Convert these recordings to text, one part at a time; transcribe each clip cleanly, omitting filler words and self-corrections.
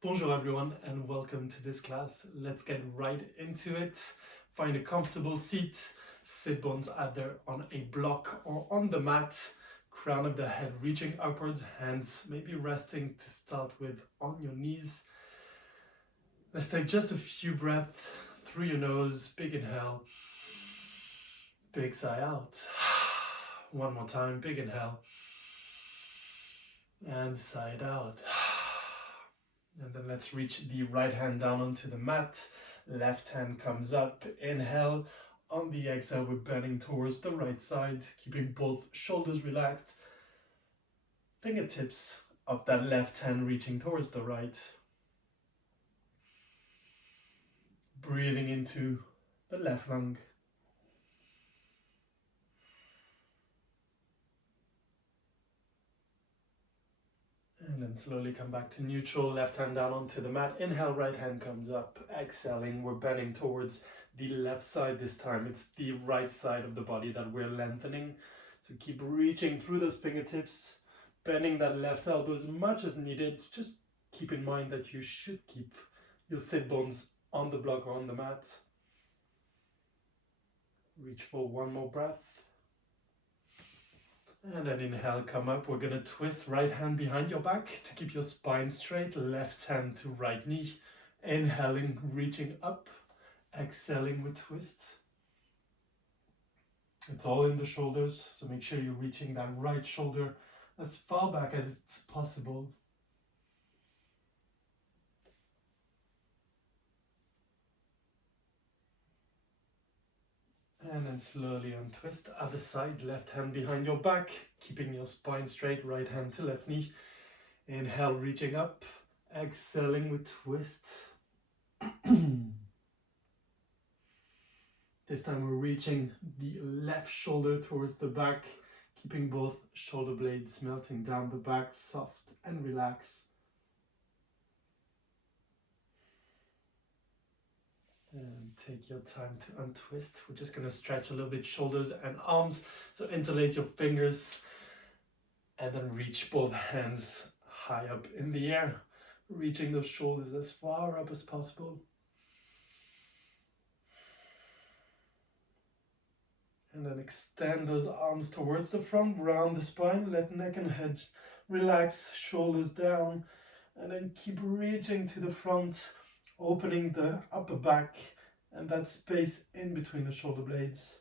Bonjour everyone and welcome to this class. Let's get right into it. Find a comfortable seat, sit bones either on a block or on the mat, crown of the head reaching upwards, hands maybe resting to start with on your knees. Let's take just a few breaths through your nose, big inhale, big sigh out. One more time, big inhale, and sigh it out. And then let's reach the right hand down onto the mat. Left hand comes up. Inhale. On the exhale, we're bending towards the right side, keeping both shoulders relaxed. Fingertips of that left hand reaching towards the right. Breathing into the left lung. And then slowly come back to neutral, left hand down onto the mat. Inhale, right hand comes up. Exhaling, we're bending towards the left side this time. It's the right side of the body that we're lengthening. So keep reaching through those fingertips, bending that left elbow as much as needed. Just keep in mind that you should keep your sit bones on the block or on the mat. Reach for one more breath. And then inhale, come up. We're going to twist right hand behind your back to keep your spine straight. Left hand to right knee. Inhaling, reaching up. Exhaling with twist. It's all in the shoulders, so make sure you're reaching that right shoulder as far back as it's possible. And then slowly untwist, other side, left hand behind your back, keeping your spine straight, right hand to left knee. Inhale, reaching up, exhaling with twist. This time we're reaching the left shoulder towards the back, keeping both shoulder blades melting down the back, soft and relaxed. And take your time to untwist. We're just going to stretch a little bit shoulders and arms. So interlace your fingers and then reach both hands high up in the air, reaching those shoulders as far up as possible. And then extend those arms towards the front, round the spine, let neck and head relax, shoulders down, and then keep reaching to the front, opening the upper back and that space in between the shoulder blades.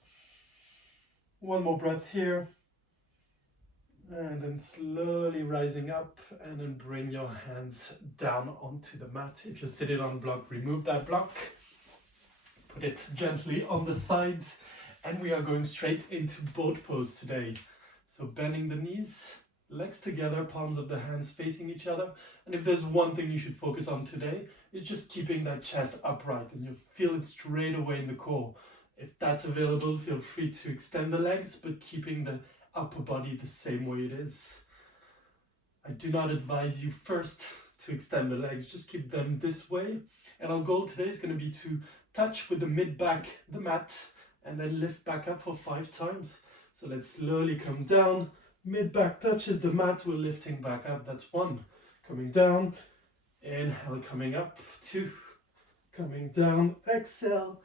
One more breath here. And then slowly rising up and then bring your hands down onto the mat. If you're sitting on a block, remove that block. Put it gently on the side. And we are going straight into boat pose today. So bending the knees, legs together, palms of the hands facing each other. And if there's one thing you should focus on today, it's just keeping that chest upright and you feel it straight away in the core. If that's available, feel free to extend the legs, but keeping the upper body the same way it is. I do not advise you first to extend the legs, just keep them this way. And our goal today is going to be to touch with the mid-back, the mat, and then lift back up for 5 times. So let's slowly come down. Mid-back touches the mat, we're lifting back up. That's 1. Coming down. Inhale, coming up. 2. Coming down. Exhale.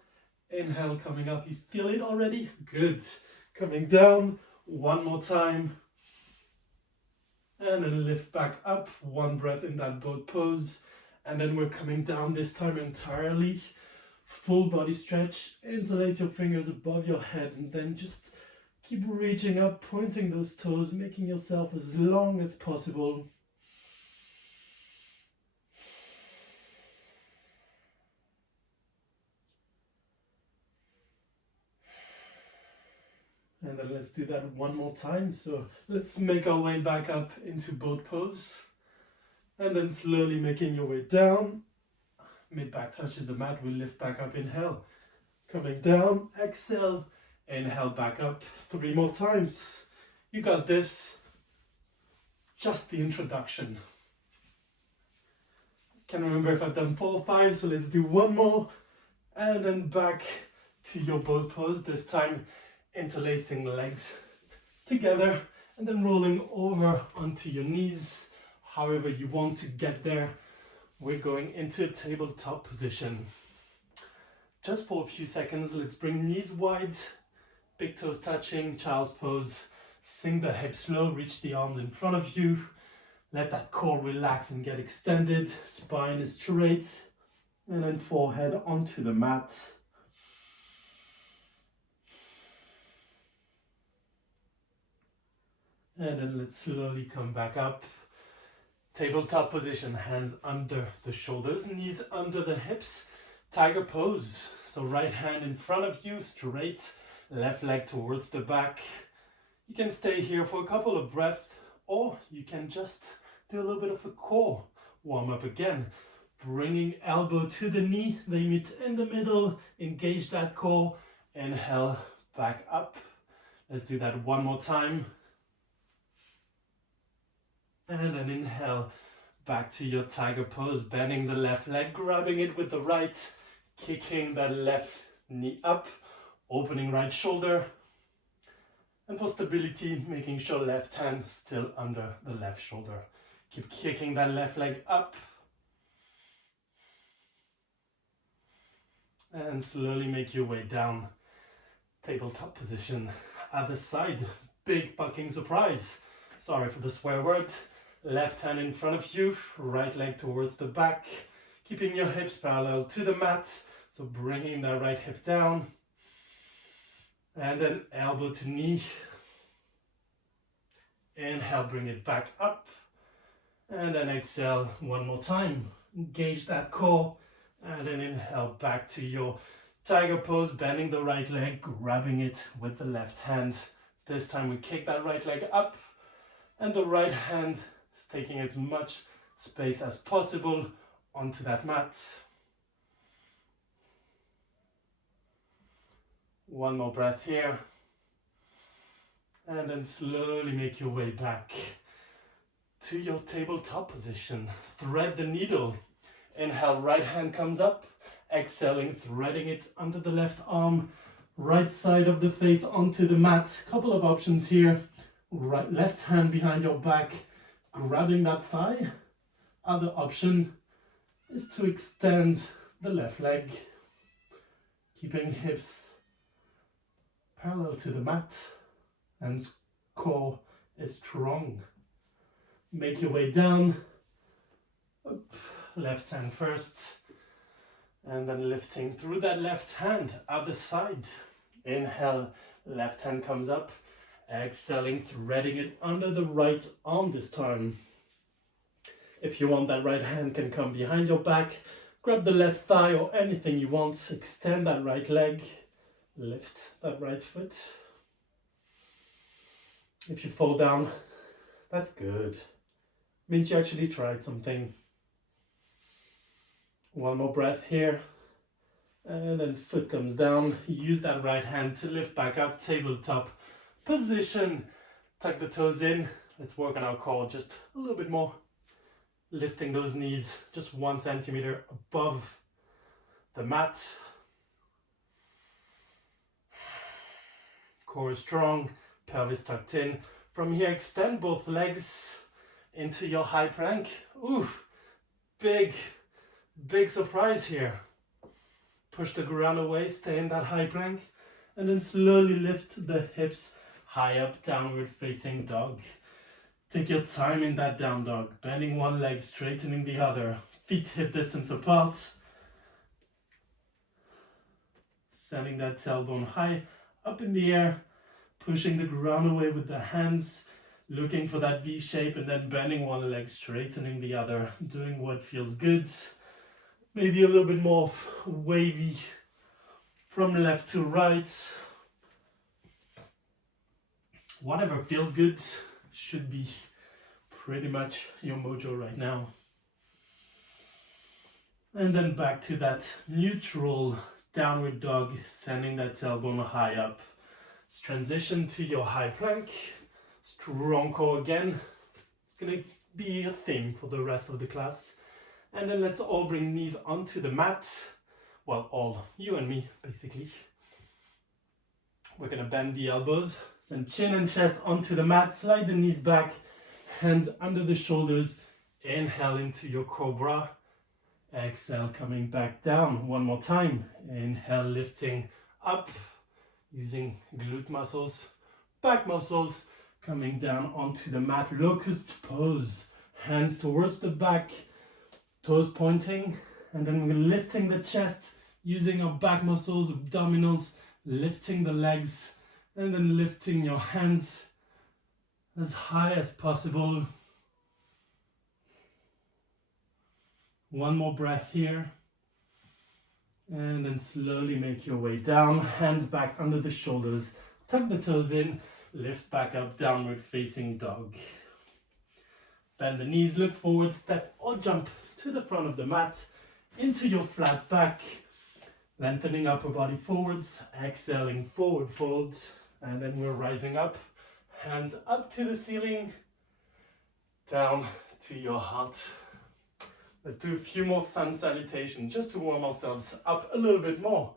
Inhale, coming up. You feel it already? Good. Coming down. 1 more time. And then lift back up. 1 breath in that boat pose. And then we're coming down this time entirely. Full body stretch, interlace your fingers above your head and then just keep reaching up, pointing those toes, making yourself as long as possible. And then let's do that 1 more time. So let's make our way back up into boat pose. And then slowly making your way down. Mid-back touches the mat, we lift back up, inhale. Coming down, exhale, inhale back up 3 more times. You got this. Just the introduction. Can't remember if I've done 4 or 5, so let's do 1 more. And then back to your boat pose, this time interlacing the legs together and then rolling over onto your knees, however you want to get there. we're going into tabletop position. Just for a few seconds, let's bring knees wide, big toes touching, child's pose. Sink the hips low, reach the arms in front of you. Let that core relax and get extended. Spine is straight. And then forehead onto the mat. And then let's slowly come back up. Tabletop position, hands under the shoulders, knees under the hips. Tiger pose. So right hand in front of you, straight. Left leg towards the back. You can stay here for a couple of breaths, or you can just do a little bit of a core warm up again. Bringing elbow to the knee, they meet in the middle, engage that core, inhale, back up. Let's do that one more time. And then inhale, back to your tiger pose, bending the left leg, grabbing it with the right, kicking that left knee up, opening right shoulder. And for stability, making sure left hand still under the left shoulder. Keep kicking that left leg up. And slowly make your way down. Tabletop position. Other side, big fucking surprise. Sorry for the swear word. Left hand in front of you, right leg towards the back. Keeping your hips parallel to the mat. So bringing that right hip down. And then elbow to knee. Inhale, bring it back up. And then exhale one more time. Engage that core. And then inhale back to your tiger pose, bending the right leg, grabbing it with the left hand. This time we kick that right leg up. And the right hand is taking as much space as possible onto that mat. One more breath here. And then slowly make your way back to your tabletop position. Thread the needle. Inhale, right hand comes up. Exhaling, threading it under the left arm. Right side of the face onto the mat. Couple of options here. Right, left hand behind your back, grabbing that thigh. Other option is to extend the left leg, keeping hips parallel to the mat, and core is strong. Make your way down. Up. Left hand first, and then lifting through that left hand, other side. Inhale, left hand comes up. Exhaling, threading it under the right arm this time. If you want, that right hand can come behind your back. Grab the left thigh or anything you want. Extend that right leg. Lift that right foot. If you fall down, that's good. Means you actually tried something. One more breath here. And then foot comes down. Use that right hand to lift back up, tabletop position. Tuck the toes in. Let's work on our core just a little bit more. Lifting those knees just 1 centimeter above the mat. Core is strong, pelvis tucked in. From here, extend both legs into your high plank. Oof, big surprise here. Push the ground away, stay in that high plank, and then slowly lift the hips high up, downward facing dog. Take your time in that down dog, bending one leg, straightening the other, feet hip distance apart. Sending that tailbone high, up in the air, pushing the ground away with the hands, looking for that V shape, and then bending one leg, straightening the other, doing what feels good. Maybe a little bit more wavy from left to right. Whatever feels good should be pretty much your mojo right now. And then back to that neutral downward dog, sending that tailbone high up. Let's transition to your high plank. Strong core again. It's gonna be a theme for the rest of the class. And then let's all bring knees onto the mat. Well, all, you and me, basically. We're gonna bend the elbows. Send chin and chest onto the mat. Slide the knees back. Hands under the shoulders. Inhale into your cobra. Exhale, coming back down. One more time. Inhale, lifting up, using glute muscles, back muscles, coming down onto the mat. Locust pose. Hands towards the back, toes pointing, and then we're lifting the chest, using our back muscles, abdominals, lifting the legs, and then lifting your hands as high as possible. One more breath here. And then slowly make your way down, hands back under the shoulders, tuck the toes in, lift back up, downward facing dog. Bend the knees, look forward, step or jump to the front of the mat, into your flat back, lengthening upper body forwards, exhaling forward fold, and then we're rising up, hands up to the ceiling, down to your heart. Let's do a few more sun salutations just to warm ourselves up a little bit more.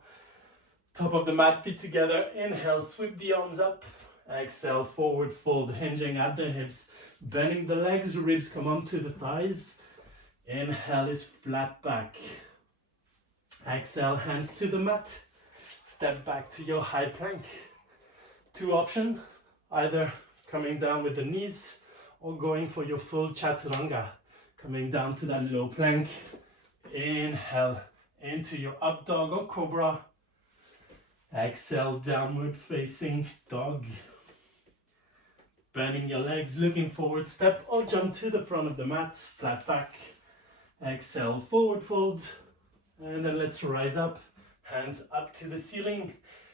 Top of the mat, feet together. Inhale, sweep the arms up. Exhale, forward fold, hinging at the hips, bending the legs, ribs come onto the thighs. Inhale is flat back. Exhale, hands to the mat. Step back to your high plank. Two options, either coming down with the knees or going for your full chaturanga. Coming down to that low plank. Inhale into your up dog or cobra. Exhale, downward facing dog. Bending your legs, looking forward, step or jump to the front of the mat, flat back. Exhale, forward fold. And then let's rise up, hands up to the ceiling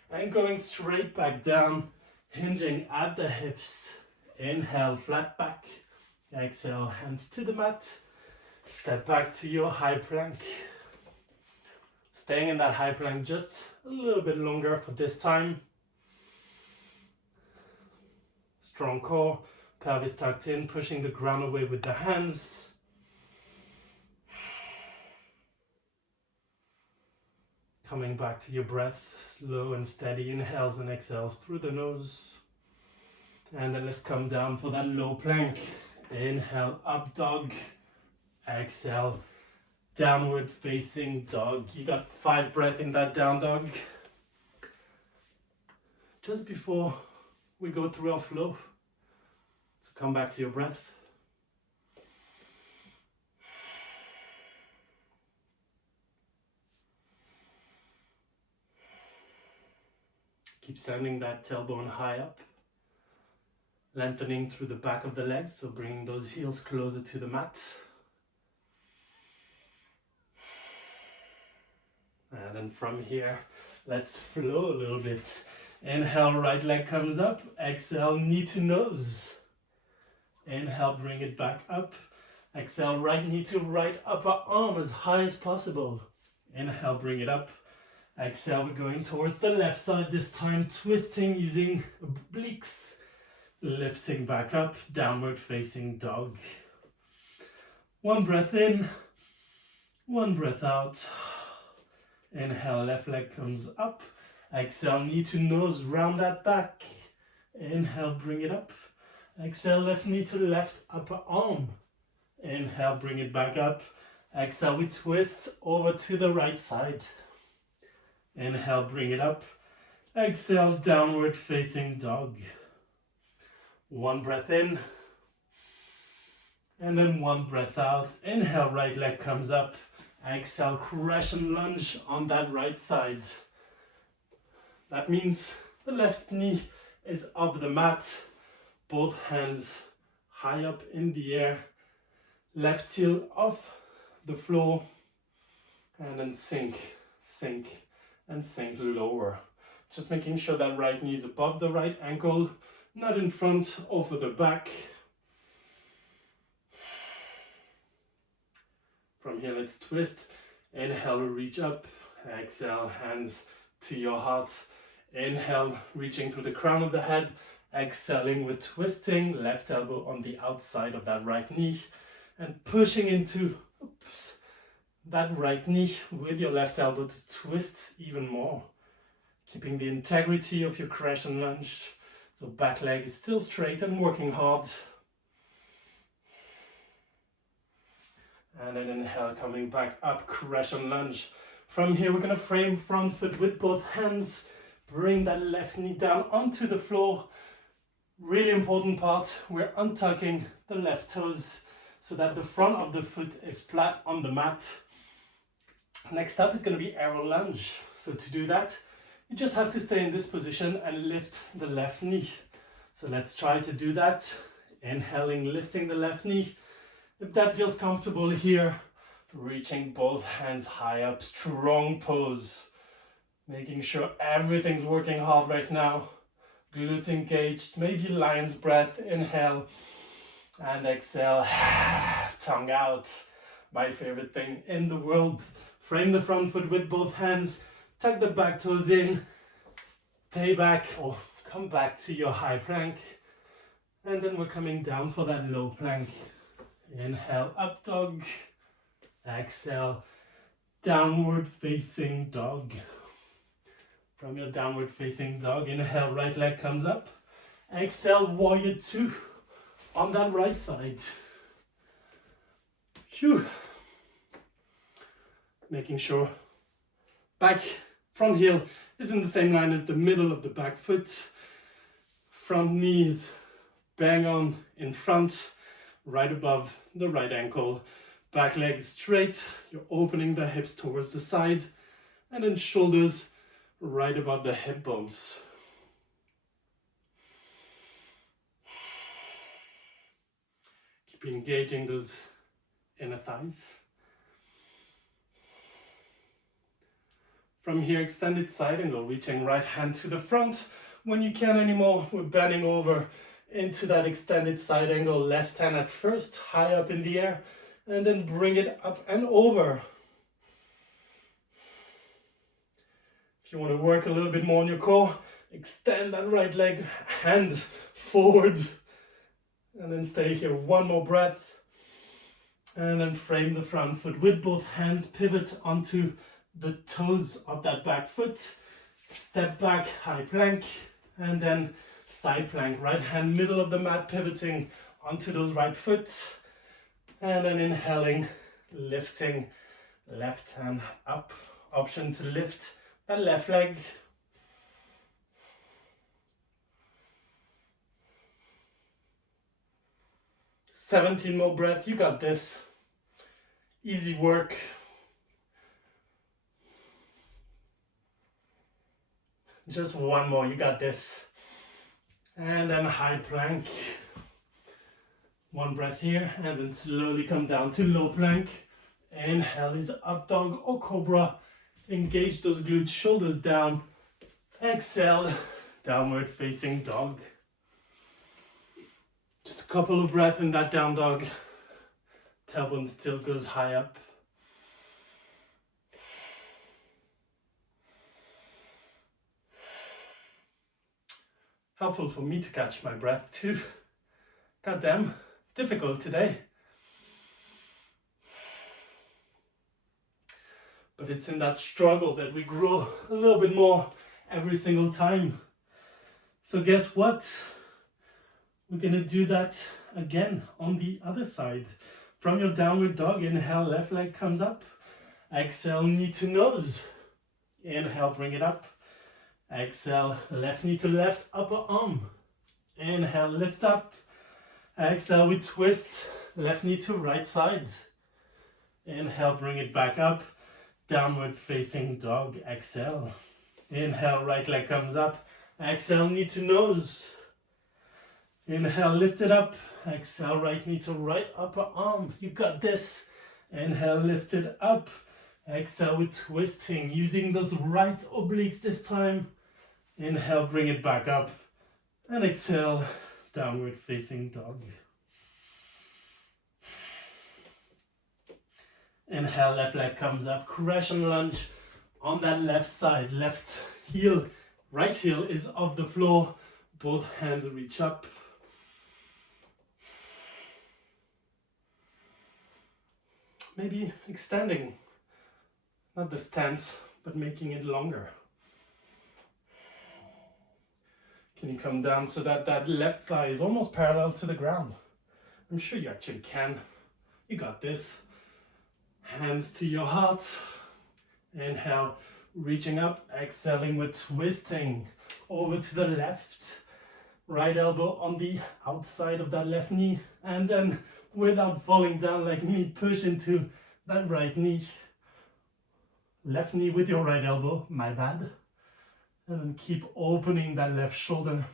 and going straight back down, hinging at the hips. Inhale, flat back. Exhale, hands to the mat. Step back to your high plank. Staying in that high plank just a little bit longer for this time. Strong core, pelvis tucked in, pushing the ground away with the hands. Coming back to your breath, slow and steady inhales and exhales through the nose. And then let's come down for that low plank. Inhale, up dog. Exhale, downward facing dog. You got 5 breaths in that down dog. Just before we go through our flow, so come back to your breath. Keep sending that tailbone high up. Lengthening through the back of the legs, so bringing those heels closer to the mat. And then from here, let's flow a little bit. Inhale, right leg comes up. Exhale, knee to nose. Inhale, bring it back up. Exhale, right knee to right upper arm as high as possible. Inhale, bring it up. Exhale, we're going towards the left side this time, twisting using obliques. Lifting back up, downward facing dog. One breath in, one breath out. Inhale, left leg comes up. Exhale, knee to nose, round that back. Inhale, bring it up. Exhale, left knee to left upper arm. Inhale, bring it back up. Exhale, we twist over to the right side. Inhale, bring it up. Exhale, downward facing dog. One breath in. And then one breath out. Inhale, right leg comes up. Exhale, crash and lunge on that right side. That means the left knee is up the mat. Both hands high up in the air. Left heel off the floor. And then sink, sink, and sink lower. Just making sure that right knee is above the right ankle, not in front, over the back. From here, let's twist. Inhale, reach up. Exhale, hands to your heart. Inhale, reaching through the crown of the head. Exhaling with twisting, left elbow on the outside of that right knee. And pushing into that right knee with your left elbow to twist even more. Keeping the integrity of your crash and lunge. So back leg is still straight and working hard. And then inhale, coming back up, crescent lunge. From here, we're gonna frame front foot with both hands. Bring that left knee down onto the floor. Really important part, we're untucking the left toes so that the front of the foot is flat on the mat. Next up is gonna be arrow lunge. So to do that, you just have to stay in this position and lift the left knee. So let's try to do that. Inhaling, lifting the left knee. If that feels comfortable here, reaching both hands high up, strong pose. Making sure everything's working hard right now. Glutes engaged, maybe lion's breath, inhale and exhale, tongue out. My favorite thing in the world. Frame the front foot with both hands, tuck the back toes in, stay back or come back to your high plank. And then we're coming down for that low plank. Inhale, up dog. Exhale, downward facing dog. From your downward facing dog, inhale, right leg comes up. Exhale, warrior two on that right side. Phew. Making sure back front heel is in the same line as the middle of the back foot. Front knees bang on in front, right above the right ankle. Back leg is straight, you're opening the hips towards the side, and then shoulders right above the hip bones. Keep engaging those inner thighs. From here, extended side angle, reaching right hand to the front. When you can't anymore, we're bending over into that extended side angle. Left hand at first, high up in the air, and then bring it up and over. If you want to work a little bit more on your core, extend that right leg, hand forward, and then stay here. One more breath, and then frame the front foot with both hands, pivot onto the toes of that back foot, step back, high plank, and then side plank, right hand middle of the mat, pivoting onto those right foot, and then inhaling, lifting left hand up, option to lift that left leg. "17 more breaths, you got this. Easy work. Just one more, you got this. And then high plank. One breath here, and then slowly come down to low plank. Inhale is up dog or cobra. Engage those glutes, shoulders down. Exhale, downward facing dog. Just a couple of breaths in that down dog. Tailbone still goes high up. Helpful for me to catch my breath too. Goddamn, difficult today. But it's in that struggle that we grow a little bit more every single time. So guess what? We're gonna do that again on the other side. From your downward dog, inhale, left leg comes up. Exhale, knee to nose. Inhale, bring it up. Exhale, left knee to left upper arm. Inhale, lift up. Exhale, we twist, left knee to right side. Inhale, bring it back up. Downward facing dog, exhale. Inhale, right leg comes up. Exhale, knee to nose. Inhale, lift it up. Exhale, right knee to right upper arm. You got this. Inhale, lift it up. Exhale, we're twisting, using those right obliques this time. Inhale, bring it back up. And exhale, downward facing dog. Inhale, left leg comes up, crescent lunge on that left side. Left heel, right heel is off the floor. Both hands reach up. Maybe extending, not the stance, but making it longer. Can you come down so that that left thigh is almost parallel to the ground? I'm sure you actually can. You got this. Hands to your heart. Inhale, reaching up, exhaling, we're twisting over to the left. Right elbow on the outside of that left knee, and then without falling down like me, push into that right knee. Left knee with your right elbow, my bad. And then keep opening that left shoulder.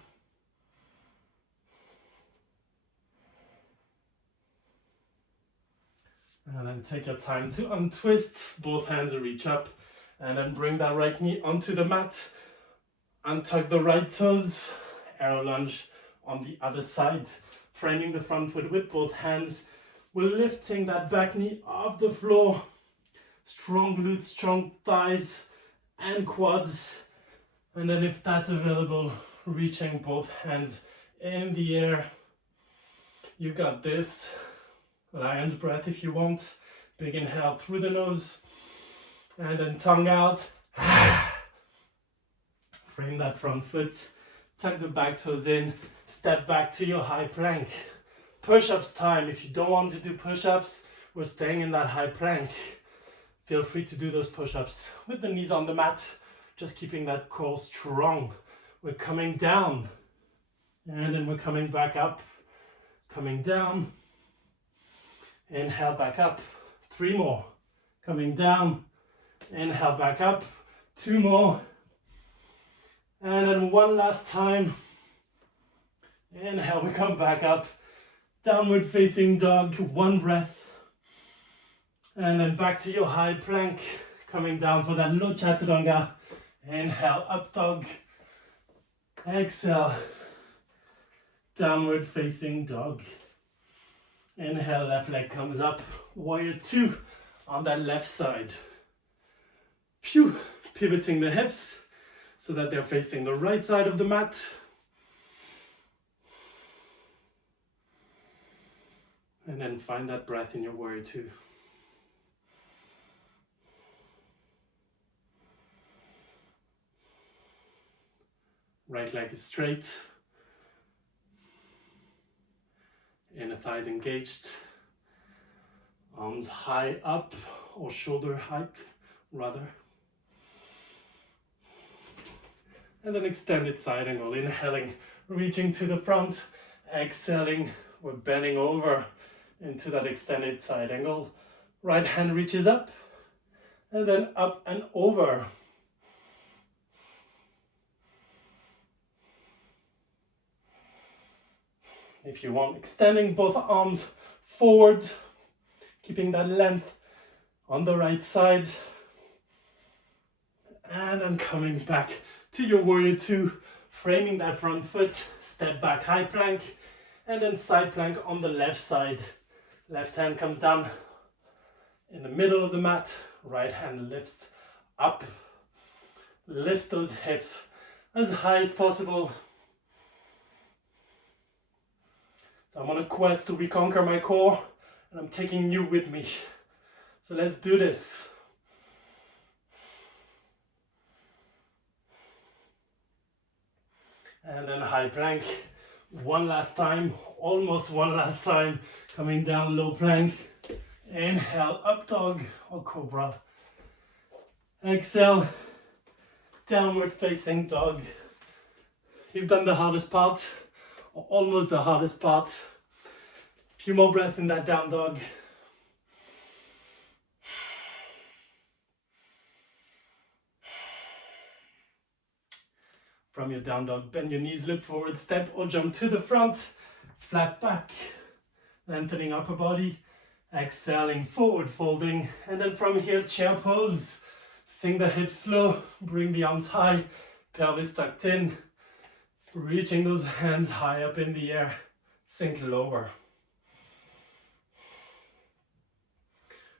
And then take your time to untwist, both hands reach up, and then bring that right knee onto the mat. Untuck the right toes, arrow lunge on the other side, framing the front foot with both hands. We're lifting that back knee off the floor. Strong glutes, strong thighs and quads. And then if that's available, reaching both hands in the air. You got this. Lion's breath if you want. Big inhale through the nose. And then tongue out. Frame that front foot. Tuck the back toes in. Step back to your high plank. Push-ups time. If you don't want to do push-ups, we're staying in that high plank. Feel free to do those push-ups with the knees on the mat. Just keeping that core strong. We're coming down. And then we're coming back up. Coming down. Inhale back up. 3 more. Coming down. Inhale back up. 2 more. And then one last time. Inhale, we come back up. Downward facing dog, 1 breath. And then back to your high plank. Coming down for that low chaturanga. Inhale, up dog. Exhale. Downward facing dog. Inhale, left leg comes up. Warrior 2 on that left side. Phew, pivoting the hips so that they're facing the right side of the mat. And then find that breath in your warrior 2. Right leg is straight. Inner thighs engaged. Arms high up or shoulder height rather. And then extended side angle. Inhaling, reaching to the front. Exhaling, we're bending over into that extended side angle. Right hand reaches up. And then up and over. If you want, extending both arms forward. Keeping that length on the right side. And then coming back to your warrior 2, framing that front foot, step back high plank, and then side plank on the left side. Left hand comes down in the middle of the mat, right hand lifts up. Lift those hips as high as possible. So I'm on a quest to reconquer my core, and I'm taking you with me. So let's do this. And then high plank, one last time, almost one last time, coming down low plank. Inhale, up dog or cobra. Exhale, downward facing dog. You've done the hardest part, or almost the hardest part. A few more breaths in that down dog. From your down dog, bend your knees, look forward, step or jump to the front, flat back, lengthening upper body, exhaling, forward folding, and then from here, chair pose. Sink the hips slow, bring the arms high, pelvis tucked in, reaching those hands high up in the air, sink lower.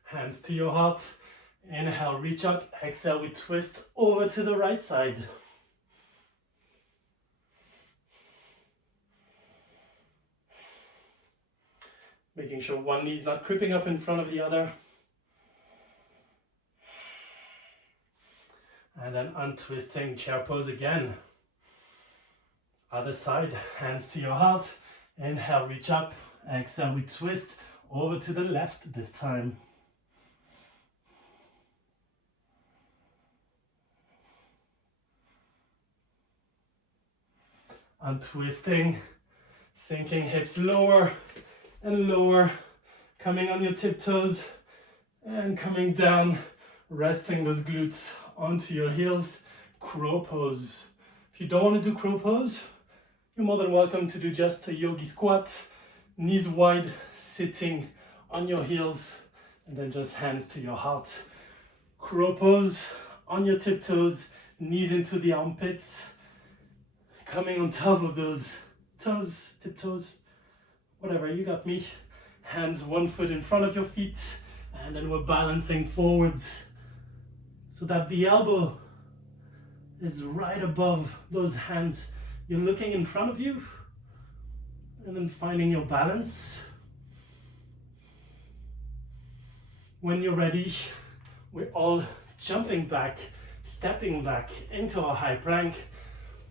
Hands to your heart, inhale, reach up, exhale, we twist over to the right side. Making sure one knee is not creeping up in front of the other. And then untwisting, chair pose again. Other side, hands to your heart. Inhale, reach up. Exhale, we twist over to the left this time. Untwisting, sinking hips lower and lower, coming on your tiptoes and coming down, resting those glutes onto your heels. Crow pose. If you don't want to do crow pose, you're more than welcome to do just a yogi squat, knees wide, sitting on your heels, and then just hands to your heart. Crow pose on your tiptoes, knees into the armpits, coming on top of those toes, tiptoes, whatever, you got me. Hands one foot in front of your feet, and then we're balancing forwards so that the elbow is right above those hands. You're looking in front of you and then finding your balance. When you're ready, we're all jumping back, stepping back into our high plank.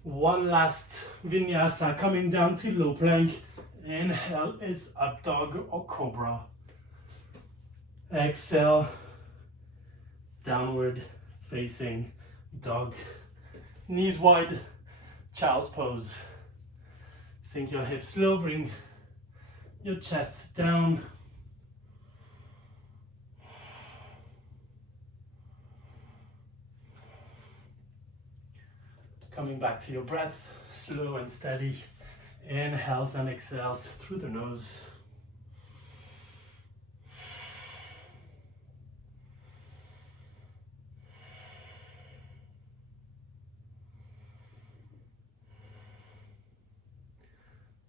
One last vinyasa, coming down to low plank. Inhale is up dog or cobra. Exhale, downward facing dog. Knees wide, child's pose. Sink your hips low, bring your chest down. Coming back to your breath, slow and steady. Inhales and exhales through the nose.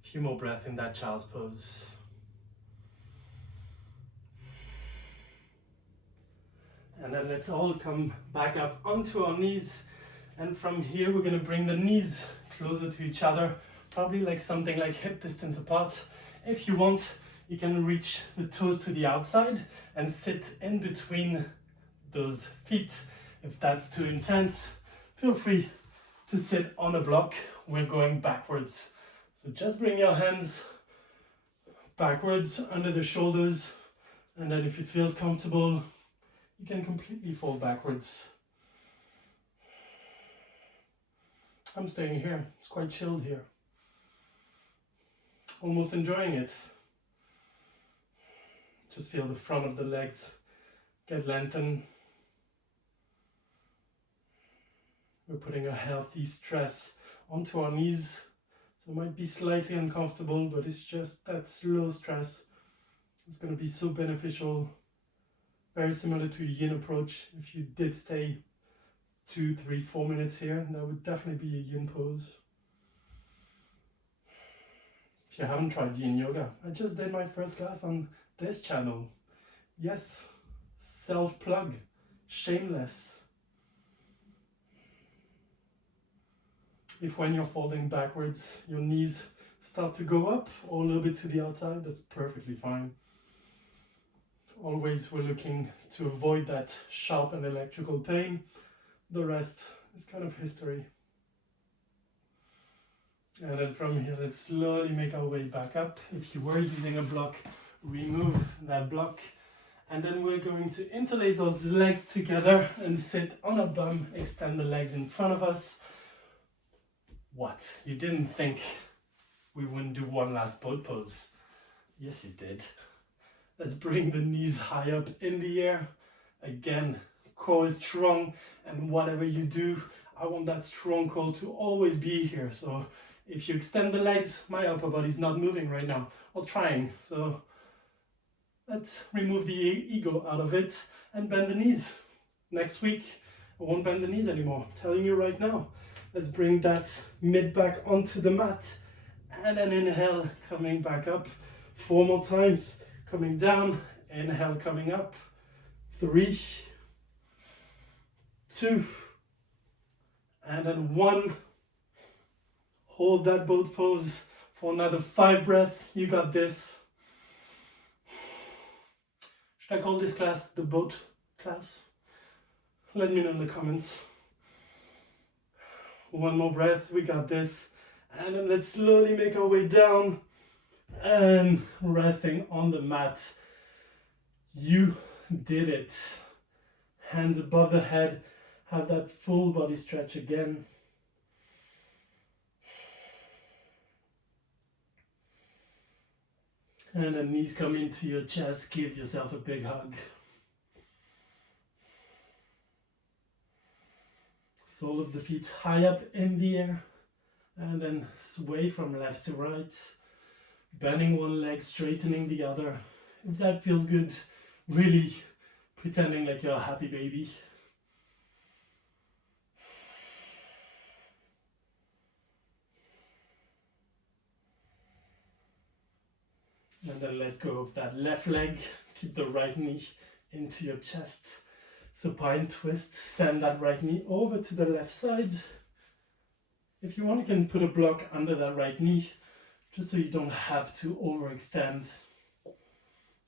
A few more breaths in that child's pose. And then let's all come back up onto our knees. And from here, we're going to bring the knees closer to each other, probably like something like hip distance apart. If you want, you can reach the toes to the outside and sit in between those feet. If that's too intense, feel free to sit on a block. We're going backwards. So just bring your hands backwards under the shoulders, and then if it feels comfortable, you can completely fall backwards. I'm staying here. It's quite chilled here. Almost enjoying it. Just feel the front of the legs get lengthened. We're putting a healthy stress onto our knees. So it might be slightly uncomfortable, but it's just that slow stress. It's going to be so beneficial. Very similar to a yin approach. If you did stay 2, 3, 4 minutes here, that would definitely be a yin pose. If you haven't tried yin yoga, I just did my first class on this channel. Yes, self-plug, shameless. If when you're folding backwards, your knees start to go up or a little bit to the outside, that's perfectly fine. Always we're looking to avoid that sharp and electrical pain. The rest is kind of history. And then from here, let's slowly make our way back up. If you were using a block, remove that block. And then we're going to interlace those legs together and sit on a bum, extend the legs in front of us. What? You didn't think we wouldn't do one last boat pose? Yes, you did. Let's bring the knees high up in the air. Again, core is strong, and whatever you do, I want that strong core to always be here. So if you extend the legs, my upper body's not moving right now, or trying. So let's remove the ego out of it and bend the knees. Next week, I won't bend the knees anymore. I'm telling you right now. Let's bring that mid back onto the mat. And then inhale, coming back up. 4 more times. Coming down. Inhale, coming up. 3, 2, and then 1. Hold that boat pose for another 5 breaths. You got this. Should I call this class the boat class? Let me know in the comments. 1 more breath, we got this. And then let's slowly make our way down and resting on the mat. You did it. Hands above the head, have that full body stretch again. And then knees come into your chest, give yourself a big hug. Sole of the feet high up in the air, and then sway from left to right, bending one leg, straightening the other. If that feels good, really pretending like you're a happy baby. And then let go of that left leg, keep the right knee into your chest. Supine twist, send that right knee over to the left side. If you want, you can put a block under that right knee, just so you don't have to overextend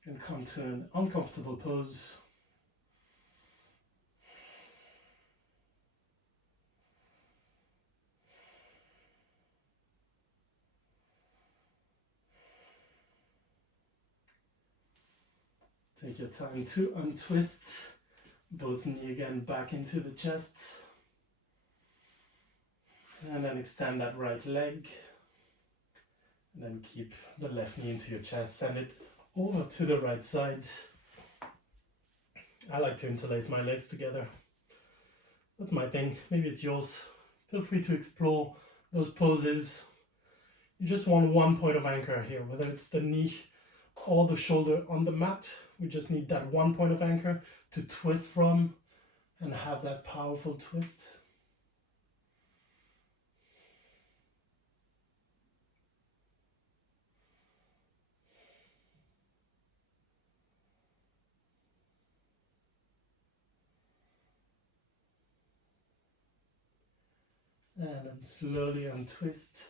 and come to an uncomfortable pose. Take your time to untwist. Both knee again back into the chest. And then extend that right leg. And then keep the left knee into your chest. Send it over to the right side. I like to interlace my legs together. That's my thing. Maybe it's yours. Feel free to explore those poses. You just want one point of anchor here, whether it's the knee or the shoulder on the mat. We just need that one point of anchor to twist from and have that powerful twist. And then slowly untwist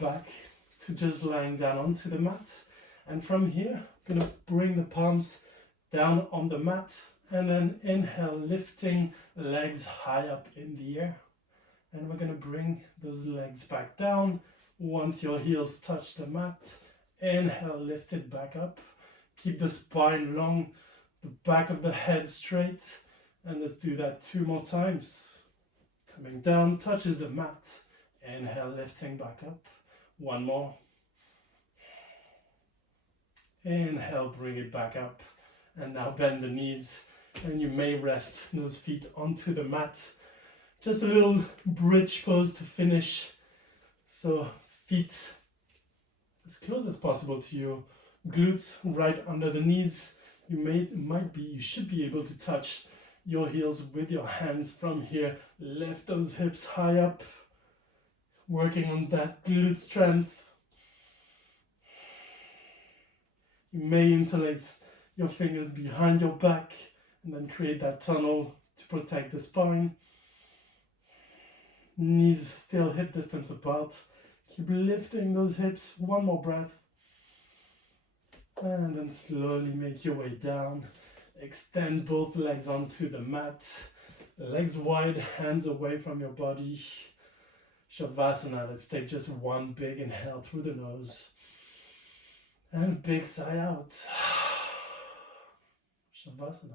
back to just lying down onto the mat. And from here, I'm going to bring the palms down on the mat. And then inhale, lifting legs high up in the air. And we're going to bring those legs back down. Once your heels touch the mat, inhale, lift it back up. Keep the spine long, the back of the head straight. And let's do that 2 more times. Coming down, touches the mat. Inhale, lifting back up. 1 more. Inhale, bring it back up. And now bend the knees. And you may rest those feet onto the mat. Just a little bridge pose to finish. So feet as close as possible to your glutes, right under the knees. You should be able to touch your heels with your hands from here. Lift those hips high up, working on that glute strength. You may interlace your fingers behind your back and then create that tunnel to protect the spine. Knees still hip distance apart. Keep lifting those hips. 1 more breath. And then slowly make your way down. Extend both legs onto the mat. Legs wide, hands away from your body. Shavasana. Let's take just 1 big inhale through the nose. And big sigh out. Shavasana.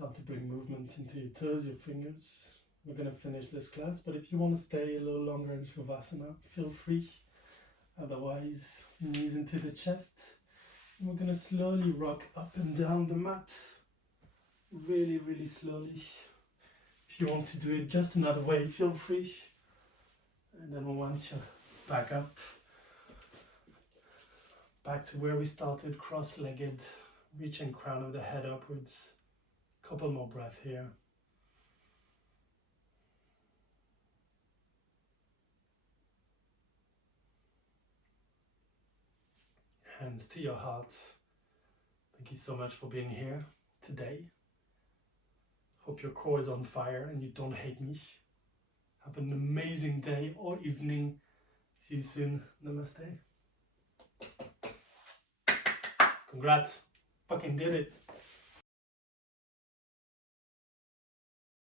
Start to bring movement into your toes, your fingers. We're going to finish this class, but if you want to stay a little longer in Shavasana, feel free. Otherwise, knees into the chest. And we're going to slowly rock up and down the mat. Really, really slowly. If you want to do it just another way, feel free. And then once you're back up, Back to where we started, cross-legged, reaching crown of the head upwards. Couple more breaths here. Hands to your heart. Thank you so much for being here today. Hope your core is on fire and you don't hate me. Have an amazing day or evening. See you soon. Namaste. Congrats. Fucking did it.